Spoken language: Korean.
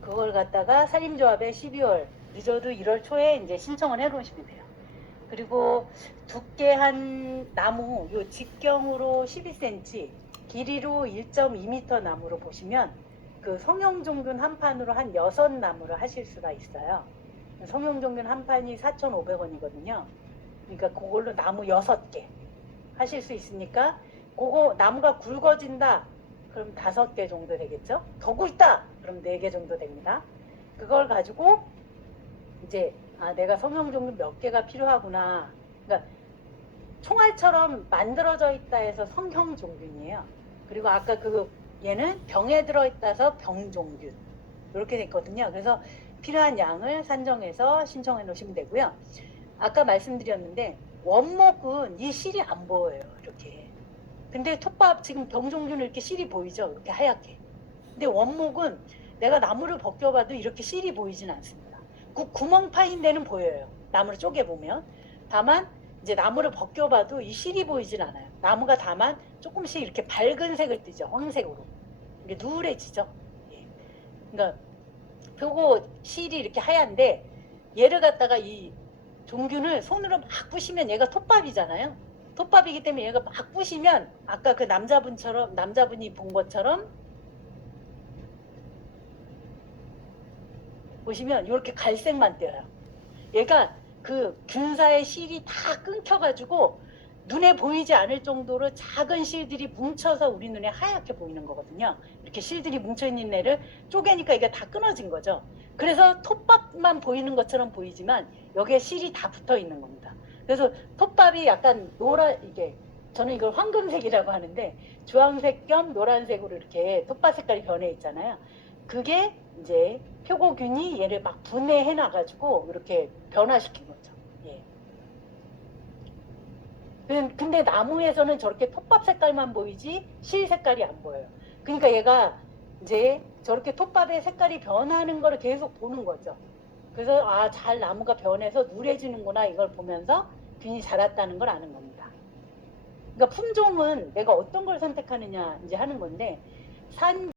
그걸 갖다가 산림조합에 12월 늦어도 1월 초에 이제 신청을 해놓으시면 돼요. 그리고 두께 한 나무 요 직경으로 12cm, 길이로 1.2m 나무로 보시면 그 성형종균 한 판으로 한 여섯 나무를 하실 수가 있어요. 성형종균 한 판이 4,500원이거든요. 그러니까 그걸로 나무 여섯 개 하실 수 있으니까 그거 나무가 굵어진다. 그럼 다섯 개 정도 되겠죠? 더 굵다. 그럼 네개 정도 됩니다. 그걸 가지고 이제 아 내가 성형종균 몇 개가 필요하구나. 그러니까 총알처럼 만들어져 있다 해서 성형 종균이에요. 그리고 아까 그 얘는 병에 들어있다서 병종균 이렇게 됐거든요. 그래서 필요한 양을 산정해서 신청해 놓으시면 되고요. 아까 말씀드렸는데 원목은 이 실이 안 보여요. 이렇게. 근데 톱밥 지금 병종균은 이렇게 실이 보이죠? 이렇게 하얗게. 근데 원목은 내가 나무를 벗겨봐도 이렇게 실이 보이진 않습니다. 그 구멍 파인 데는 보여요. 나무를 쪼개보면. 다만 이제 나무를 벗겨봐도 이 실이 보이진 않아요. 나무가 다만 조금씩 이렇게 밝은 색을 띠죠. 황색으로. 이게 누래지죠. 예. 그러니까 표고 실이 이렇게 하얀데 얘를 갖다가 이 종균을 손으로 막 부시면 얘가 톱밥이잖아요. 톱밥이기 때문에 얘가 막 부시면 아까 그 남자분처럼 남자분이 본 것처럼 보시면 이렇게 갈색만 떼요. 얘가 그 균사의 실이 다 끊겨가지고 눈에 보이지 않을 정도로 작은 실들이 뭉쳐서 우리 눈에 하얗게 보이는 거거든요. 이렇게 실들이 뭉쳐있는 애를 쪼개니까 이게 다 끊어진 거죠. 그래서 톱밥만 보이는 것처럼 보이지만 여기에 실이 다 붙어 있는 겁니다. 그래서 톱밥이 약간 노라 이게 저는 이걸 황금색이라고 하는데 주황색 겸 노란색으로 이렇게 톱밥 색깔이 변해 있잖아요. 그게 이제 표고균이 얘를 막 분해해 놔가지고 이렇게 변화시킨 거죠. 예. 근- 근데 나무에서는 저렇게 톱밥 색깔만 보이지 실 색깔이 안 보여요. 그러니까 얘가 이제 저렇게 톱밥의 색깔이 변하는 거를 계속 보는 거죠. 그래서 아 잘 나무가 변해서 누래지는구나 이걸 보면서 균이 자랐다는 걸 아는 겁니다. 그러니까 품종은 내가 어떤 걸 선택하느냐 이제 하는 건데 산